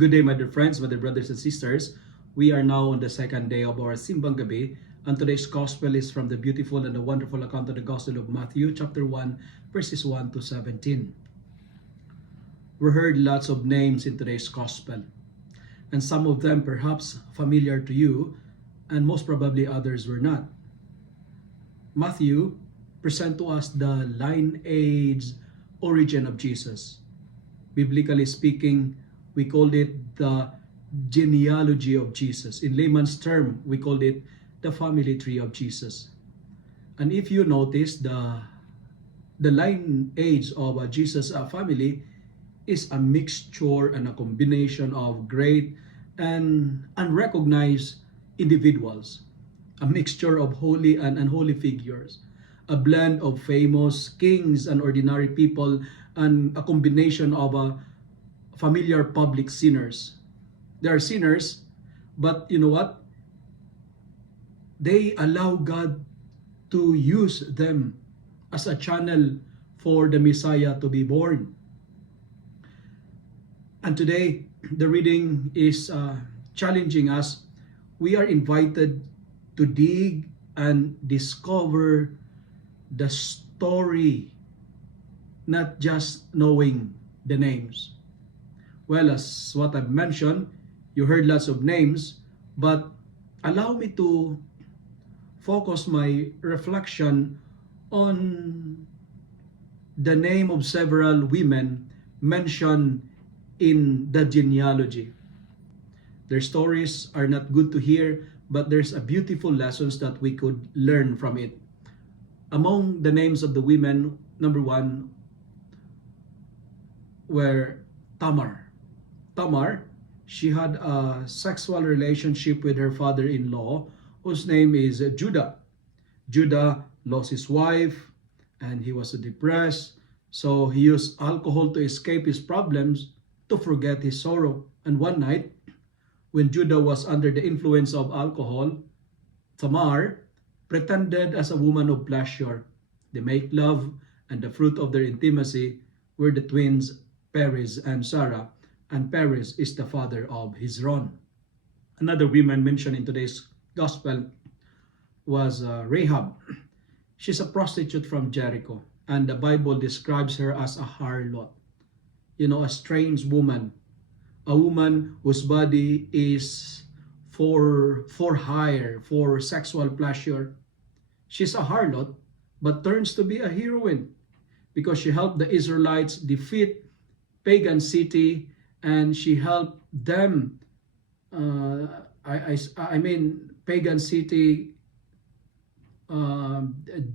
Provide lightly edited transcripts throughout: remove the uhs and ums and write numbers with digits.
Good day, my dear friends, my dear brothers and sisters. We are now on the second day of our Simbang Gabi, and today's gospel is from the beautiful and the wonderful account of the Gospel of Matthew, chapter 1, verses 1 to 17. We heard lots of names in today's gospel, and some of them perhaps familiar to you, and most probably others were not. Matthew present to us the lineage origin of Jesus. Biblically speaking, we called it the genealogy of Jesus. In layman's term, we called it the family tree of Jesus. And if you notice, the lineage of Jesus' family is a mixture and a combination of great and unrecognized individuals, a mixture of holy and unholy figures, a blend of famous kings and ordinary people, and a combination of familiar public sinners. They are sinners, but you know what? They allow God to use them as a channel for the Messiah to be born. And today, the reading is challenging us. We are invited to dig and discover the story, not just knowing the names. Well, as what I've mentioned, you heard lots of names, but allow me to focus my reflection on the name of several women mentioned in the genealogy. Their stories are not good to hear, but there's a beautiful lessons that we could learn from it. Among the names of the women, number one were Tamar. Tamar, she had a sexual relationship with her father-in-law, whose name is Judah. Judah lost his wife and he was depressed, so he used alcohol to escape his problems, to forget his sorrow. And one night, when Judah was under the influence of alcohol, Tamar pretended as a woman of pleasure. They make love, and the fruit of their intimacy were the twins Perez and Sarah, and Perez is the father of Hezron. Another woman mentioned in today's gospel was Rahab. She's a prostitute from Jericho, and the Bible describes her as a harlot. You know, a strange woman, a woman whose body is for hire, for sexual pleasure. She's a harlot, but turns to be a heroine because she helped the Israelites defeat pagan city, and she helped them, pagan city,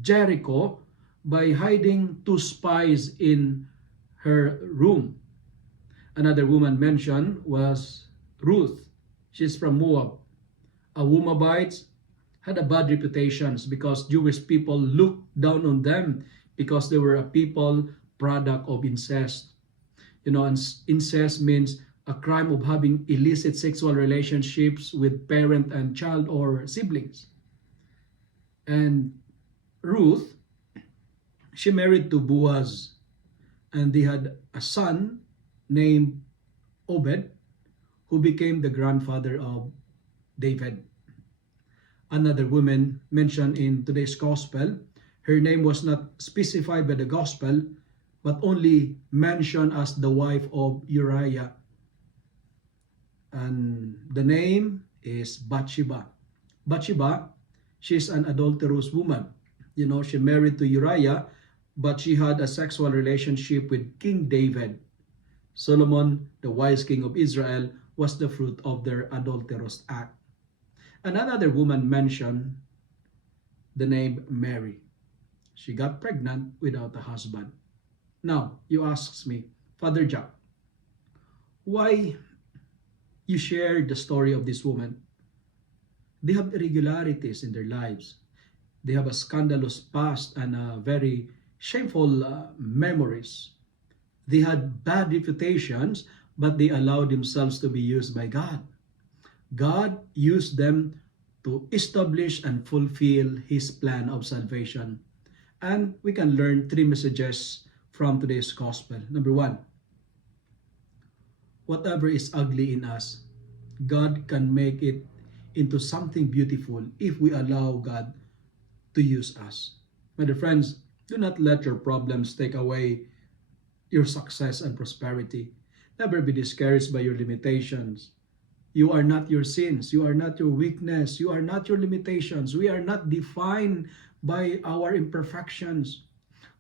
Jericho, by hiding two spies in her room. Another woman mentioned was Ruth. She's from Moab. A Moabites had a bad reputation because Jewish people looked down on them because they were a people product of incest. You know, incest means a crime of having illicit sexual relationships with parent and child or siblings. And Ruth, she married to Boaz, and they had a son named Obed, who became the grandfather of David. Another woman mentioned in today's gospel, her name was not specified by the gospel, but only mentioned as the wife of Uriah. And the name is Bathsheba. Bathsheba, she's an adulterous woman. You know, she married to Uriah, but she had a sexual relationship with King David. Solomon, the wise king of Israel, was the fruit of their adulterous act. And another woman mentioned the name Mary. She got pregnant without a husband. Now, you ask me, Father Jack, why you share the story of this woman? They have irregularities in their lives. They have a scandalous past and a very shameful memories. They had bad reputations, but they allowed themselves to be used by God. God used them to establish and fulfill His plan of salvation. And we can learn three messages from today's gospel. Number one, whatever is ugly in us, God can make it into something beautiful if we allow God to use us. My dear friends, do not let your problems take away your success and prosperity. Never be discouraged by your limitations. You are not your sins. You are not your weakness. You are not your limitations. We are not defined by our imperfections.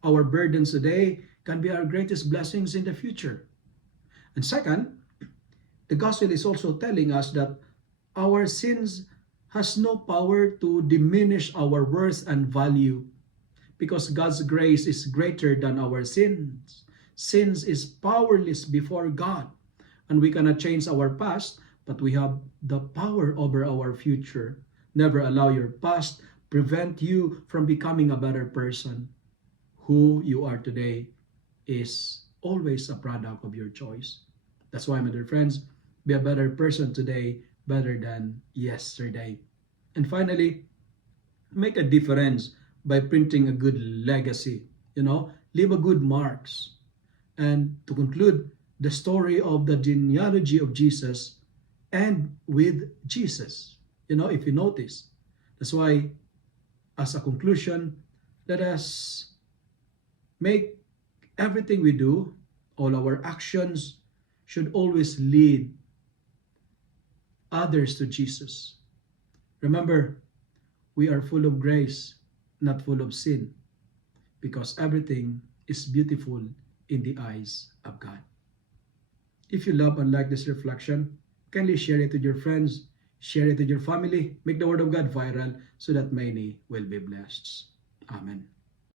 Our burdens today can be our greatest blessings in the future. And second, the gospel is also telling us that our sins has no power to diminish our worth and value because God's grace is greater than our sins. Sins is powerless before God, and we cannot change our past, but we have the power over our future. Never allow your past prevent you from becoming a better person. Who you are today is always a product of your choice. That's why, my dear friends, be a better person today, better than yesterday. And finally, make a difference by printing a good legacy. Leave a good marks. And to conclude, the story of the genealogy of Jesus and with Jesus. If you notice, that's why, as a conclusion, let us make everything we do, all our actions, should always lead others to Jesus. Remember, we are full of grace, not full of sin, because everything is beautiful in the eyes of God. If you love and like this reflection, kindly share it with your friends, share it with your family, make the Word of God viral so that many will be blessed. Amen.